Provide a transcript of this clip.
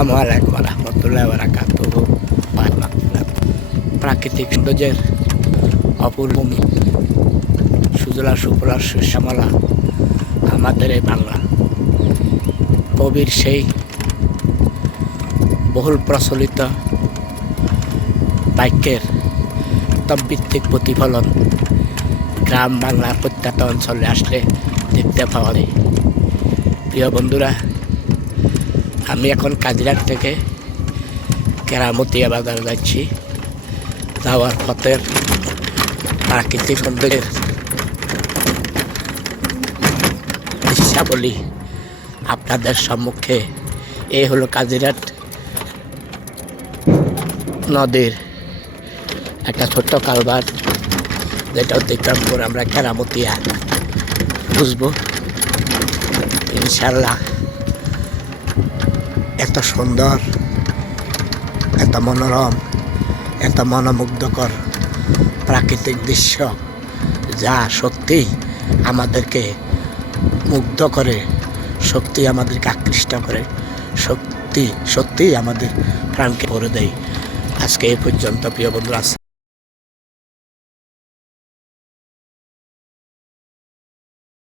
আসসালামু আলাইকুম রহমতুল্লাহ বারাকাত প্রাকৃতিক সৌন্দর্যের অপূর্বমি সুজলা সুফলা সুশ্যামলা আমাদের এই বাংলা। কবির সেই বহুল প্রচলিত বাক্যের তদ্ভিত্তিক প্রতিফলন গ্রাম বাংলার প্রত্যন্ত অঞ্চলে আসলে দেখতে পাওয়া যায়। প্রিয় বন্ধুরা আমি এখন কাজিরাট থেকে কেরামতিয়া বাজার যাচ্ছি। যাওয়ার পথের প্রাকৃতিক সৌন্দর্যের দৃশ্যাবলী আপনাদের সম্মুখে। এই হলো কাজিরাট নদীর একটা ছোট্ট কালবার যেটা অতিক্রম করে আমরা কেরামতিয়া বুঝব। ইনশাল্লাহ এত সুন্দর এত মনোরম এত মনোমুগ্ধকর প্রাকৃতিক দৃশ্য যা সত্যি আমাদেরকে মুগ্ধ করে, সত্যি আমাদেরকে আকৃষ্ট করে, সত্যি, সত্যিই আমাদের প্রাণকে ভরে দেয়। আজকে এই পর্যন্ত, প্রিয় বন্ধুরা